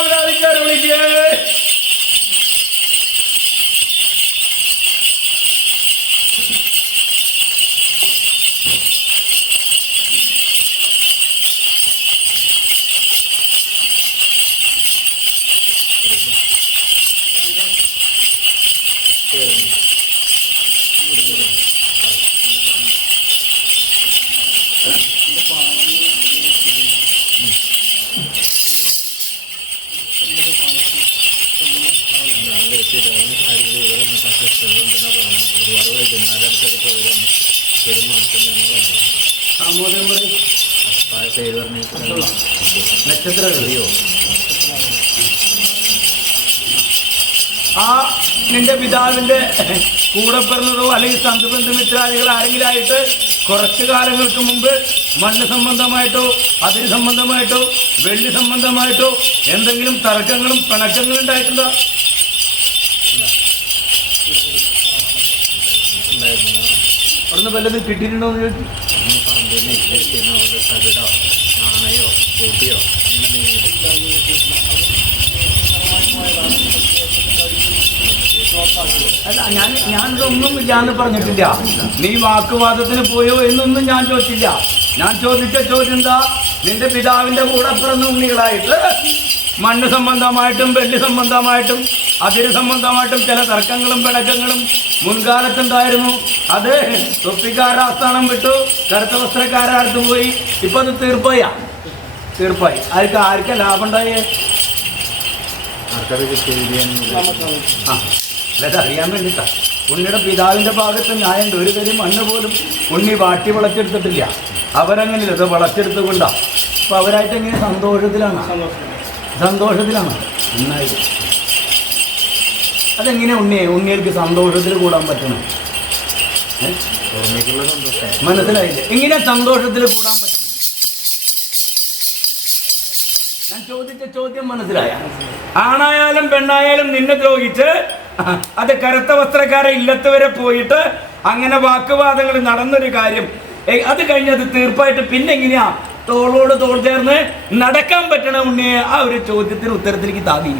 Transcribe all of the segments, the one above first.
അവരാധിക്കാരെ വിളിക്കേ. ആ നിന്റെ പിതാവിന്റെ കൂടെ പിറന്നതോ അല്ലെങ്കിൽ സന്ധുബന്ധുമിത്രാദികൾ ആരെങ്കിലായിട്ട് കുറച്ചു കാലങ്ങൾക്ക് മുമ്പ് മണ്ണ് സംബന്ധമായിട്ടോ അതിര് സംബന്ധമായിട്ടോ വെള്ളി സംബന്ധമായിട്ടോ എന്തെങ്കിലും തർക്കങ്ങളും പിണക്കങ്ങളും ഉണ്ടായിട്ടുണ്ടോ? അവിടുന്ന് വല്ലതും കിട്ടിയിട്ടുണ്ടോ എന്ന് ചോദിച്ചു. അല്ല, ഞാനിതൊന്നും ഇല്ലാന്ന് പറഞ്ഞിട്ടില്ല. നീ വാക്കുവാദത്തിന് പോയോ എന്നൊന്നും ഞാൻ ചോദിച്ചില്ല. ഞാൻ ചോദിച്ച ചോദ്യം എന്താ, നിന്റെ പിതാവിന്റെ കൂടെ പിറന്ന ഉണ്ണികളായിട്ട് മണ്ണ് സംബന്ധമായിട്ടും വെള്ളി സംബന്ധമായിട്ടും അതിര് സംബന്ധമായിട്ടും ചില തർക്കങ്ങളും പിണക്കങ്ങളും മുൻകാലത്തുണ്ടായിരുന്നു. അത് തൊപ്പിക്കാരാസ്ഥാനം വിട്ടു കറുത്ത വസ്ത്രക്കാരടുത്ത് പോയി. ഇപ്പൊ അത് തീർപ്പായി. ആർക്കാ ലാഭം ഉണ്ടായേ? അതറിയാൻ വേണ്ടിട്ടാ. ഉണ്ണിയുടെ പിതാവിന്റെ ഭാഗത്ത് ന്യായമുണ്ട്. ഒരു കരി മണ്ണ് പോലും ഉണ്ണി വാട്ടി വിളച്ചെടുത്തിട്ടില്ല. അവരങ്ങനെയില്ല, അത് വിളച്ചെടുത്തുകൊണ്ടാ. അപ്പൊ അവരായിട്ട് എങ്ങനെ സന്തോഷത്തിലാണ്. നന്നായി. അതെങ്ങനെ ഉണ്ണികൾക്ക് സന്തോഷത്തിൽ കൂടാൻ പറ്റണം? മനസ്സിലായില്ലേ? എങ്ങനെ സന്തോഷത്തിൽ കൂടാൻ പറ്റണം? ഞാൻ ചോദിച്ച ചോദ്യം മനസ്സിലായ? ആണായാലും പെണ്ണായാലും നിന്നെ ദ്രോഹിച്ച് അത് കറുത്ത വസ്ത്രക്കാരെ ഇല്ലത്ത് വരെ പോയിട്ട് അങ്ങനെ വാക്കുവാദങ്ങൾ നടന്നൊരു കാര്യം, അത് കഴിഞ്ഞത് തീർപ്പായിട്ട് പിന്നെ എങ്ങനെയാ തോളോട് തോൾ ചേർന്ന് നടക്കാൻ പറ്റണ ഉണ്ണിയെ? ആ ഒരു ചോദ്യത്തിന് ഉത്തരത്തിലേക്ക് താങ്ങി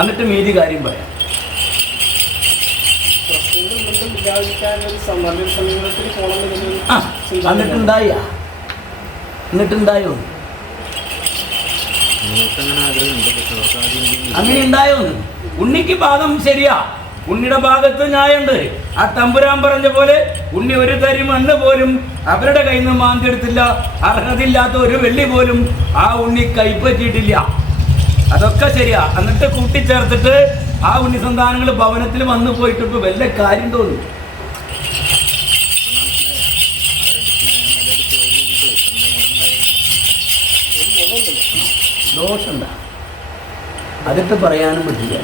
എന്നിട്ട് മീതി കാര്യം പറയാം. എന്നിട്ടുണ്ടായോ? അങ്ങനെ ഉണ്ടായോ? ഉണ്ണിക്ക് ഭാഗം ശരിയാ, ഉണ്ണിയുടെ ഭാഗത്ത് ന്യായമുണ്ട്. ആ തമ്പുരാൻ പറഞ്ഞ പോലെ ഉണ്ണി ഒരു തരി മണ്ണ് പോലും അവരുടെ കയ്യിൽ നിന്ന് മാന്തിയെടുത്തില്ല. അർഹതയില്ലാത്ത ഒരു വെള്ളി പോലും ആ ഉണ്ണി കൈപ്പറ്റിയിട്ടില്ല. അതൊക്കെ ശരിയാ. എന്നിട്ട് കൂട്ടിച്ചേർത്തിട്ട് ആ ഉണ്ണി സന്താനങ്ങൾ ഭവനത്തിൽ വന്നു പോയിട്ട് ഇപ്പൊ വല്ല കാര്യം തോന്നും. ദോഷണ്ട, അതിട്ട് പറയാനും പറ്റില്ല.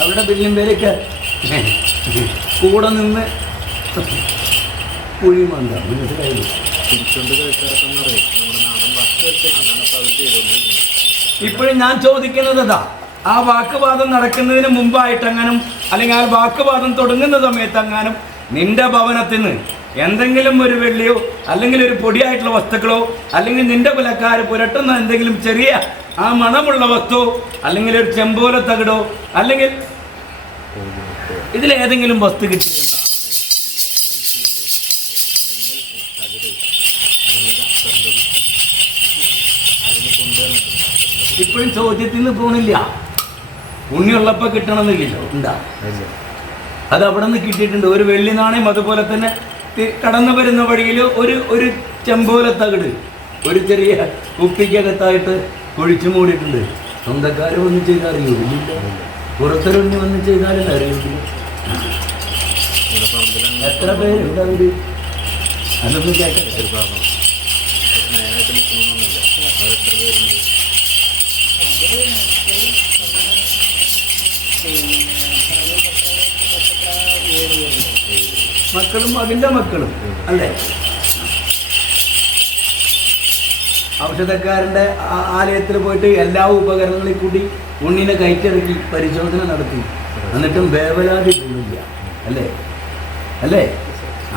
അവരുടെ ബില്ലും പേരൊക്കെ കൂടെ നിന്ന് കുഴിമന്ത മനസ്സിലായില്ല. ഇപ്പോഴും ഞാൻ ചോദിക്കുന്നത് അതാ, ആ വാക്കുവാദം നടക്കുന്നതിന് മുമ്പായിട്ടെങ്ങാനും അല്ലെങ്കിൽ ആ വാക്കുവാദം തുടങ്ങുന്ന സമയത്തെങ്ങാനും നിന്റെ ഭവനത്തിൽ നിന്ന് എന്തെങ്കിലും ഒരു വെള്ളിയോ അല്ലെങ്കിൽ ഒരു പൊടിയായിട്ടുള്ള വസ്തുക്കളോ അല്ലെങ്കിൽ നിന്റെ കുലക്കാർ പുരട്ടുന്ന എന്തെങ്കിലും ചെറിയ ആ മണമുള്ള വസ്തുവോ അല്ലെങ്കിൽ ഒരു ചെമ്പോല തകിടോ അല്ലെങ്കിൽ ഇതിലേതെങ്കിലും വസ്തു കിട്ടിയിട്ടുണ്ടോ? ഇപ്പോഴും ചോദ്യത്തിൽ നിന്ന് പോണില്ല. ഉണ്ണിയുള്ളപ്പോൾ കിട്ടണമെന്നില്ലല്ലോ. ഉണ്ടാ, അത് അവിടെ നിന്ന് കിട്ടിയിട്ടുണ്ട്. ഒരു വെള്ളി നാണയം, അതുപോലെ തന്നെ കടന്നു വരുന്ന വഴിയിൽ ഒരു ചെമ്പോല തകിട് ഒരു ചെറിയ കുപ്പിക്കകത്തായിട്ട് കുഴിച്ചു മൂടിയിട്ടുണ്ട്. സ്വന്തക്കാർ വന്ന് ചെയ്താൽ അറിയൂല്ല, പുറത്തൊരുണ്ണി വന്ന് ചെയ്താലും അറിയൂല്ല. എത്ര പേരുണ്ട് അവര്? അതൊന്നും കേട്ടോ. മക്കളും അതിൻ്റെ മക്കളും അല്ലേ? ഔഷധക്കാരൻ്റെ ആലയത്തിൽ പോയിട്ട് എല്ലാ ഉപകരണങ്ങളിൽ കൂടി ഉണ്ണിനെ കയറ്റിറക്കി പരിശോധന നടത്തി. എന്നിട്ടും വേവലാതി കൊള്ളില്ല അല്ലേ? അല്ലേ? ആ,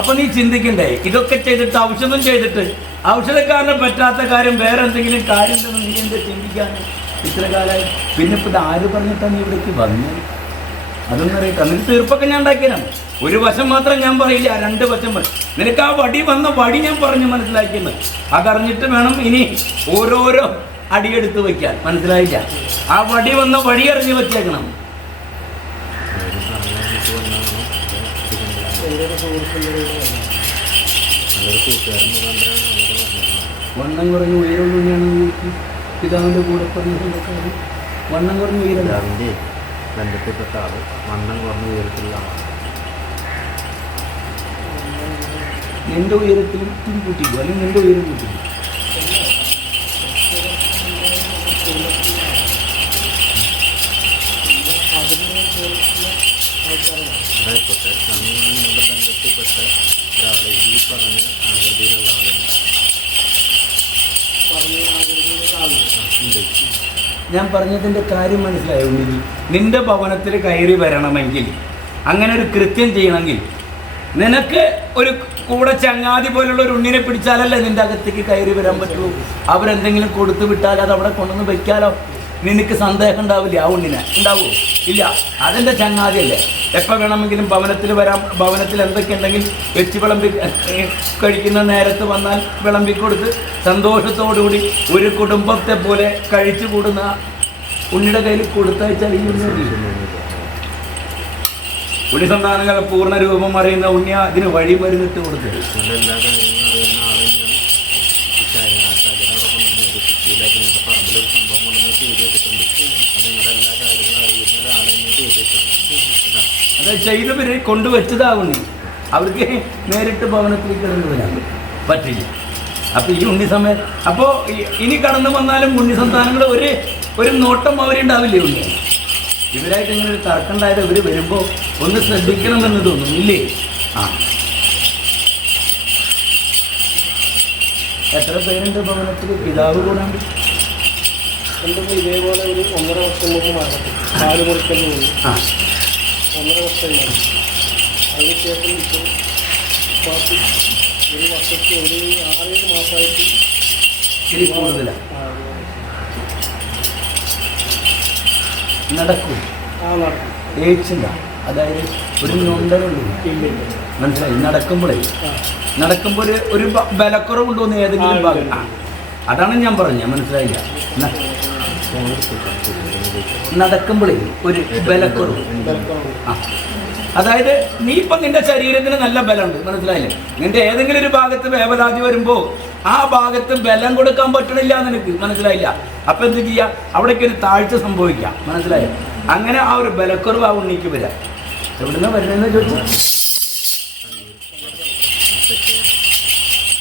അപ്പം നീ ചിന്തിക്കണ്ടേ, ഇതൊക്കെ ചെയ്തിട്ട് ഔഷധം ചെയ്തിട്ട് ഔഷധക്കാരനെ പറ്റാത്ത കാര്യം വേറെ എന്തെങ്കിലും കാര്യം ഉണ്ടെന്ന് നീ എന്താ ചിന്തിക്കാൻ ഇത്ര കാലമായി? പിന്നെ ഇപ്പം ഇത് ആര് പറഞ്ഞിട്ടാണ് നീ ഇവിടേക്ക് വന്നത്? അതൊന്നും അറിയട്ടെ. നിനക്ക് തീർപ്പൊക്കെ ഞാൻ ഉണ്ടാക്കിയതാണ്. ഒരു വശം മാത്രം ഞാൻ പറയില്ല, 2 വശം പറയും. നിനക്ക് ആ വടി വന്ന വടി ഞാൻ പറഞ്ഞു മനസ്സിലാക്കിയത്. അതറിഞ്ഞിട്ട് വേണം ഇനി ഓരോരോ അടിയെടുത്ത് വയ്ക്കാൻ. മനസ്സിലായില്ല? ആ വടി വന്ന വടി അറിഞ്ഞ് വെച്ചേക്കണം. വണ്ണം കുറഞ്ഞ് ഉയരമുള്ളതാണ് പിതാവിൻ്റെ കൂടെ പറഞ്ഞ വണ്ണം കുറഞ്ഞ് ഉയരം ബന്ധപ്പെട്ട ആള് വണ്ണം കുറഞ്ഞ ഉയരത്തിലുള്ള ആളാണ്. നിന്റെ ഉയരത്തിലും ഇത്തിരി കൂട്ടിക്കോ, അല്ലെങ്കിൽ നിന്റെ ഉയരം കൂട്ടിക്കോ. അതായിക്കോട്ടെ, നിങ്ങളുടെ ബന്ധത്തിൽപ്പെട്ട ഒരാളെ ഈ പറഞ്ഞ ആകൃതിയിലുള്ള ആളുണ്ട്. ഞാൻ പറഞ്ഞതിൻ്റെ കാര്യം മനസ്സിലായോ? നിന്റെ ഭവനത്തിൽ കയറി വരണമെങ്കിൽ, അങ്ങനെ ഒരു കൃത്യം ചെയ്യണമെങ്കിൽ, നിനക്ക് ഒരു കൂടെ ചങ്ങാതി പോലുള്ള ഒരു ഉണ്ണിനെ പിടിച്ചാലല്ലേ നിന്റെ അകത്തേക്ക് കയറി വരാൻ പറ്റുള്ളൂ. അവരെന്തെങ്കിലും കൊടുത്തു വിട്ടാൽ അത് അവിടെ കൊണ്ടുവന്ന് വെക്കാലോ. നിനക്ക് സന്ദേഹം ഉണ്ടാവില്ല ആ ഉണ്ണിനെ? ഉണ്ടാവുമോ? ഇല്ല. അതെൻ്റെ ചങ്ങാതിയല്ലേ. എപ്പോൾ വേണമെങ്കിലും ഭവനത്തിൽ വരാം. ഭവനത്തിൽ എന്തൊക്കെ ഉണ്ടെങ്കിൽ വെച്ച് വിളമ്പി കഴിക്കുന്ന നേരത്ത് വന്നാൽ വിളമ്പിക്കൊടുത്ത് സന്തോഷത്തോടുകൂടി ഒരു കുടുംബത്തെ പോലെ കഴിച്ചു കൂടുന്ന ഉണ്ണിയുടെ കയ്യിൽ കൊടുത്തയച്ചാൽ ഈ ഉണ്ണി സന്താനങ്ങൾ പൂർണ്ണ രൂപം അറിയുന്ന ഉണ്ണിയ ഇതിന് വഴി മരുന്നിട്ട് കൊടുത്തത്. അത് ചെയ്തവര് കൊണ്ടുവച്ചതാവുണ്ണി. അവർക്ക് നേരിട്ട് ഭവനത്തിലേക്ക് കടന്നു വരാൻ പറ്റില്ല. അപ്പോൾ ഈ ഉണ്ണി സമയം അപ്പോൾ ഇനി കടന്നു വന്നാലും ഉണ്ണി സന്താനങ്ങൾ ഒരു നോട്ടം അവരുണ്ടാവില്ലേ ഉണ്ണി? ഇവരായിട്ട് ഇങ്ങനെ ഒരു തർക്കമുണ്ടായത് ഇവർ വരുമ്പോൾ ഒന്ന് ശ്രദ്ധിക്കണമെന്ന് തോന്നുന്നു ഇല്ലേ? ആ, എത്ര പേരുണ്ട് ഭവനത്തിൽ? പിതാവ് കൂടാണ്ട് എൻ്റെ ഇതേപോലെ ഒരു 1.5 വർഷം മുമ്പ് മാറട്ടെ കാല് കൊടുക്കുന്നു. 1.5 വർഷമായി. അതിനുശേഷം ഇപ്പോൾ ഒരു വർഷത്തിൽ ഒരു 6-7 മാസമായിട്ട് ഇത്തിരി കൂടുതലാണ്. നടക്കും. നടക്കും. ഏച്ചില്ല, അതായത് ഒരു നൊണ്ടലുള്ളൂ. മനസ്സിലായി? നടക്കുമ്പോൾ ഒരു ബലക്കുറവുണ്ടോന്ന് ഏതെങ്കിലും ഭാഗം. അതാണ് ഞാൻ പറഞ്ഞത്. മനസ്സിലായില്ല? നടക്കുമ്പോഴേ ഒരു ബലക്കുറവ്. അതായത് നീ ഇപ്പം നിന്റെ ശരീരത്തിന് നല്ല ബലമുണ്ട്. മനസ്സിലായില്ലേ? നിന്റെ ഏതെങ്കിലും ഒരു ഭാഗത്ത് വേവലാതി വരുമ്പോൾ ആ ഭാഗത്ത് ബലം കൊടുക്കാൻ പറ്റണില്ല നിനക്ക്. മനസ്സിലായില്ല? അപ്പം എന്ത് ചെയ്യുക? അവിടേക്ക് ഒരു താഴ്ച സംഭവിക്കാം. മനസ്സിലായോ? അങ്ങനെ ആ ഒരു ബലക്കുറവ് ആ ഉണ്ണിക്ക് വരാം. എവിടുന്ന വരുന്നതെന്ന് ചോദിച്ചാൽ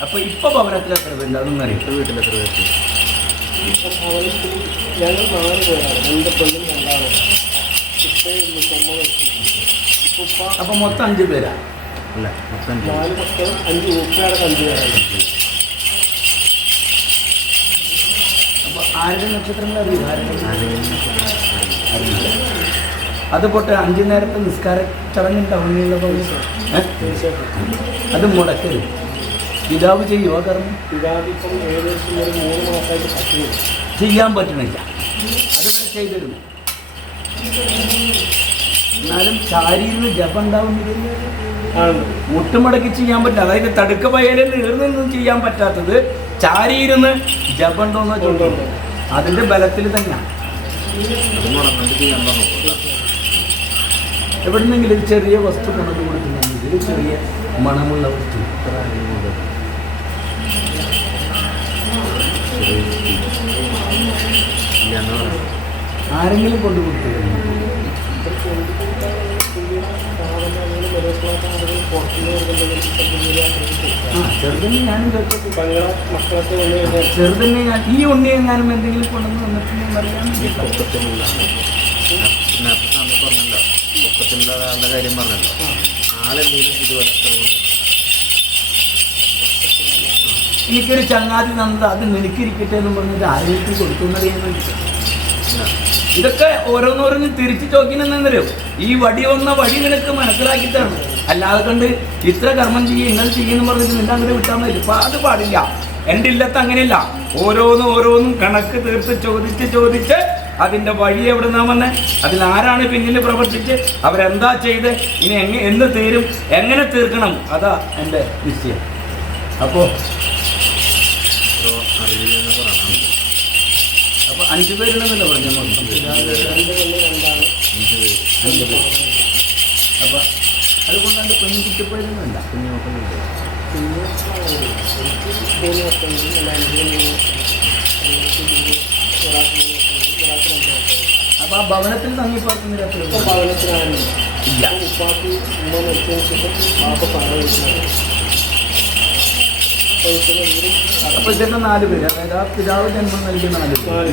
അപ്പൊ ഇപ്പൊ ഭവനത്തിൽ എത്ര പേരുണ്ട്? അതൊന്നും അറിയാം. വീട്ടിൽ എത്ര പേര്? ഞങ്ങൾ 4 പേരാണ്. 2 പെണ്ണും 2 ആണും. അപ്പൊ മൊത്തം 5 പേരാ? അല്ല, 4 മക്കളും 5 ഊപ്പയുടെ 5 പേരാണ്. അപ്പൊ ആരുടെ നക്ഷത്രങ്ങൾ അറിയില്ല? അത് പോട്ടെ, 5 നേരത്തെ നിസ്കാര ചടങ്ങുണ്ടാവും. അത് മുടക്കരുത്. പിതാവ് ചെയ്യുമോ കർമ്മം? പിതാവ് ഇപ്പം ഏകദേശം ഒരു 3 മാസമായിട്ട് പറ്റുന്നു. ചെയ്യാൻ പറ്റണില്ല. അതുവരെ ചെയ്തിരുന്നു. എന്നാലും ശാരീരിക ജപം ഉണ്ടാവുന്നില്ല. മുട്ടുമടക്കി ചെയ്യാൻ പറ്റില്ല. അതായത് തടുക്ക പയ്യലിൽ നീർന്നൊന്നും ചെയ്യാൻ പറ്റാത്തത് ചാരിയിരുന്ന് ജപം ഉണ്ടോന്ന് ചോദിച്ചു. അതിന്റെ ബലത്തിൽ തന്നെയാണ്. എവിടുന്നെങ്കിലും ഒരു ചെറിയ വസ്തു കൊണ്ടു കൊടുക്കുന്നുണ്ട്. ഒരു ചെറിയ മണമുള്ള വസ്തു ആരെങ്കിലും കൊണ്ടു കൊടുത്തിരുന്നു? ചെറുതന്നെ ഞാനും ചെറുതന്നെ ഞാൻ ഈ ഉണ്ണിയെ ഞാനും എന്തെങ്കിലും കൊണ്ടുവന്ന് വന്നിട്ടുണ്ടെങ്കിൽ അറിയാൻ പറഞ്ഞല്ലോ, കാര്യം പറഞ്ഞല്ലോ. ആളെന്തെങ്കിലും ഇതുവരെ എനിക്കൊരു ചങ്ങാതി തന്നത് അത് നിനക്കിരിക്കട്ടെ എന്ന് പറഞ്ഞിട്ട് ആരെങ്കിലും കൊടുത്തു എന്നറിയാൻ വേണ്ടി. ഇതൊക്കെ ഓരോന്നോരോന്ന് തിരിച്ചു ചോദിക്കുന്നതെന്നറിയോ? ഈ വടി വന്ന വഴി നിനക്ക് മനസ്സിലാക്കിയിട്ടാണ്. അല്ലാതെ കണ്ട് ഇത്ര കർമ്മം ചെയ്യും ഇങ്ങനെ ചെയ്യുമെന്ന് പറഞ്ഞിട്ട് നിന്റെ അങ്ങനെ വിട്ടാൽ മതി. അത് പാടില്ല. എൻ്റെ ഇല്ലത്ത് അങ്ങനെയല്ല. ഓരോന്നും കണക്ക് തീർത്ത് ചോദിച്ച് അതിൻ്റെ വഴി എവിടെ നിന്നാ വന്നെ, അതിലാരാണ് പിന്നിൽ പ്രവർത്തിച്ച്, അവരെന്താ ചെയ്ത്, ഇനി എന്ന് തീരും, എങ്ങനെ തീർക്കണം, അതാ എൻ്റെ നിശ്ചയം. അപ്പോൾ അറിയില്ലെന്ന് പറയണം. 5 പേരുണ്ടെന്നല്ലേ പറഞ്ഞു മൊത്തം? 5 പേര്. അപ്പോൾ അതുകൊണ്ടാണ്ട് പെൺകുട്ടിപ്പോയിരുന്നില്ല. അപ്പൊ ആ ഭവനത്തിൽ തങ്ങിപ്പാർക്കുന്നില്ല. ഇല്ല. അപ്പൊ ഇതിന്റെ 4 പേര്, അതായത് ആ പിതാവ് ജന്മം നൽകിയ 4 പേര്.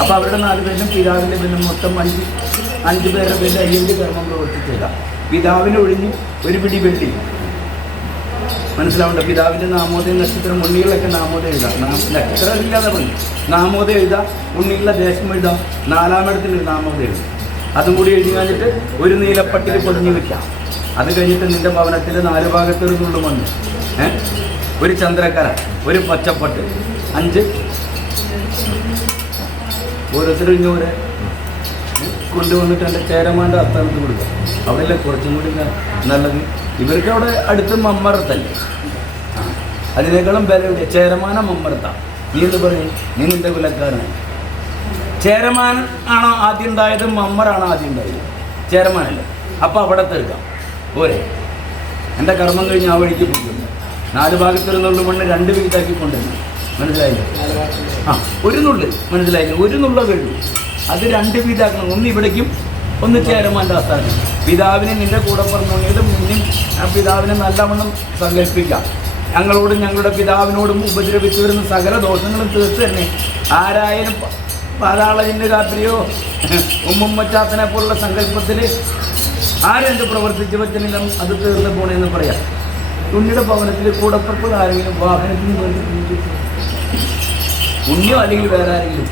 അപ്പൊ അവരുടെ 4 പേരിലും പിതാവിന്റെ പേരിലും മൊത്തം 5 പേരുടെ പേരിൽ അയ്യന്റെ കർമ്മം പ്രവർത്തിച്ചേക്കാം. പിതാവിനെ ഒഴിഞ്ഞ് ഒരു പിടി വെള്ളി. മനസ്സിലാവണ്ട? പിതാവിന്റെ നാമോദയ നക്ഷത്രം, ഉണ്ണികളൊക്കെ നാമോദയം എഴുതാം. നക്ഷത്രം ഇല്ലാതെ പറഞ്ഞു നാമോദയം എഴുതാം, ഉണ്ണികളുടെ ദേശം എഴുതാം, 4-ാമിടത്തിൽ ഒരു നാമോദയം എഴുതാം. അതും കൂടി എഴുതി കഴിഞ്ഞിട്ട് ഒരു നീലപ്പട്ടിൽ പൊതിഞ്ഞ് വെക്കാം. അത് കഴിഞ്ഞിട്ട് നിന്റെ ഭവനത്തിൽ 4 ഭാഗത്തൊരു നുള്ളു മണ്ണ്, ഒരു ചന്ദ്രക്കര, ഒരു പച്ചപ്പട്ട്, 5 ഓരോരുത്തരും ഇഞ്ഞോരെ കൊണ്ടുവന്നിട്ട് എൻ്റെ ചേരമാൻ്റെ അസ്ഥാനത്ത് കൊടുക്കുക. അവിടെയല്ലേ കുറച്ചും കൂടി നല്ലത്. ഇവർക്ക് അവിടെ അടുത്ത് മമ്മറത്തല്ലേ, അതിനേക്കാളും വില ചേരമാന മമ്മറത്താണ്. നീ എന്ത് പറയും? നീ നിന്റെ കുലക്കാരനാണ്. ചേരമാൻ ആണോ ആദ്യം ഉണ്ടായത്, മമ്മറാണോ ആദ്യം ഉണ്ടായത്? ചേരമാനല്ലേ. അപ്പോൾ അവിടെ തീർക്കാം പോരെ. എൻ്റെ കർമ്മം കഴിഞ്ഞ് ആ വഴിക്ക് പോകുന്നു. 4 ഭാഗത്തൊരു നുള്ളു മണ്ണ് 2 വീതാക്കി കൊണ്ടുവന്നു. മനസ്സിലായില്ലേ? ഒരു നുള്ളു, മനസ്സിലായില്ലേ? ഒരു നുള്ള കഴിഞ്ഞു, അത് 2 വീതാക്കണം. ഒന്ന് ഇവിടേക്കും, ഒന്ന് ചേരമാൻ്റെ ആസ്ഥാനം. പിതാവിനെ നിന്റെ കൂടെ പറഞ്ഞത് മുന്നിൽ ആ പിതാവിനെ നല്ലവണ്ണം സങ്കല്പിക്കാം. ഞങ്ങളോടും ഞങ്ങളുടെ പിതാവിനോടും ഉപദ്രവിച്ചു വരുന്ന സകല ദോഷങ്ങളും തീർത്ത് തന്നെ. ആരായാലും പാതാളജിൻ്റെ രാത്രിയോ ഉമ്മച്ചാത്തനെ പോലുള്ള സങ്കല്പത്തിൽ ആരെന്ത് പ്രവർത്തിച്ച് വെച്ചെങ്കിലും അത് തീർന്ന് പോണേന്ന് പറയാം. ഉണ്ണിയുടെ ഭവനത്തിൽ കൂടപ്പുറപ്പോൾ ആരെങ്കിലും വാഹനത്തിന് വേണ്ടി, ഉണ്ണിയോ അല്ലെങ്കിൽ വേറെ ആരെങ്കിലും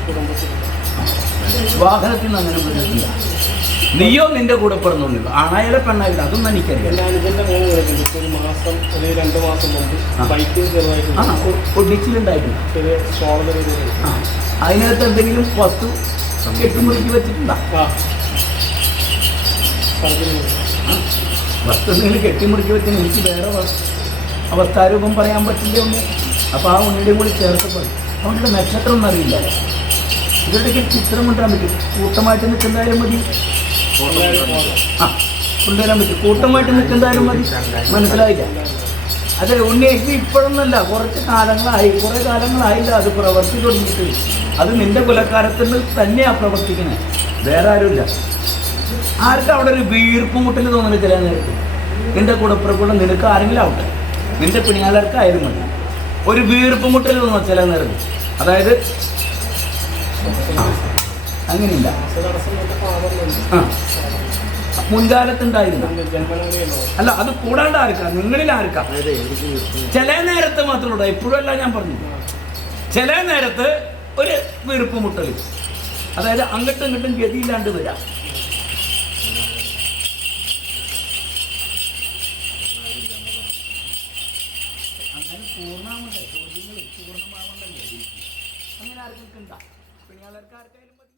വാഹനത്തിൽ നിന്ന് അങ്ങനെ വന്നിട്ടില്ല. നീയോ നിന്റെ കൂടെ പിറന്നുണ്ടല്ലോ, ആണായാലും പെണ്ണായാലും, അതൊന്നും എനിക്കറിയാം. ഒഡിച്ചിലുണ്ടായിട്ടുണ്ട്. അതിനകത്ത് എന്തെങ്കിലും വസ്തു കെട്ടിമുറുക്കി വെച്ചിട്ടുണ്ടോ? വസ്തു എന്തെങ്കിലും കെട്ടിമുറുക്കി വെച്ചാൽ എനിക്ക് വേറെ അവസ്ഥാരൂപം പറയാൻ പറ്റില്ല ഒന്ന്. അപ്പോൾ ആ ഉണ്ണിയുടെയും കൂടി ചേർത്ത് പറയും. അവരുടെ നക്ഷത്രം ഒന്നും അറിയില്ല. ഇവരുടെയൊക്കെ ചിത്രം കൊണ്ടുവരാൻ പറ്റും. കൂട്ടമായിട്ട് നിൽക്കുന്നതായാലും മതി, കൊണ്ടുവരാൻ പറ്റും. കൂട്ടമായിട്ട് നിൽക്കുന്നതായാലും മതി. മനസ്സിലായില്ല? അതെ, ഉണ്ണി ഇത് ഇപ്പോഴൊന്നല്ല, കുറേ കാലങ്ങളായില്ല അത് പ്രവർത്തി തുടങ്ങിയിട്ട്. അത് നിന്റെ കുലക്കാരത്തിൽ തന്നെയാണ് പ്രവർത്തിക്കുന്നത്, വേറെ ആരുമില്ല. ആർക്കും അവിടെ ഒരു വീർപ്പ് മുട്ടൽ തോന്നുന്നു ചില നേരത്ത്. നിന്റെ കൂടപ്പുറക്കൂടെ നിനക്ക് ആരെങ്കിലും ആവട്ടെ, നിന്റെ പിണിയാളർക്കായാലും മതി, ഒരു വീർപ്പ് മുട്ടൽ തോന്നുന്നു ചില നേരത്ത്. അതായത് അങ്ങനെയില്ല. മുൻകാലത്തുണ്ടായിരുന്നു. അല്ല, അത് കൂടാണ്ട് ആർക്കാം, നിങ്ങളിൽ ആർക്കാം. ചില നേരത്ത് മാത്രമല്ല, എപ്പോഴും അല്ല ഞാൻ പറഞ്ഞു. ചില നേരത്ത് ഒരു വീർപ്പ് മുട്ടൽ, അതായത് അങ്ങോട്ടും ഇങ്ങോട്ടും ഗതിയില്ലാണ്ട് വരാം. അങ്ങനെ പൂർണ്ണമാവണ്ടേ, ചോദ്യങ്ങൾ പൂർണ്ണമാവണ്ടല്ലേ? അങ്ങനെ ആർക്കും ഉണ്ടാ, പിണിയാളർക്ക് ആർക്കായാലും മതി.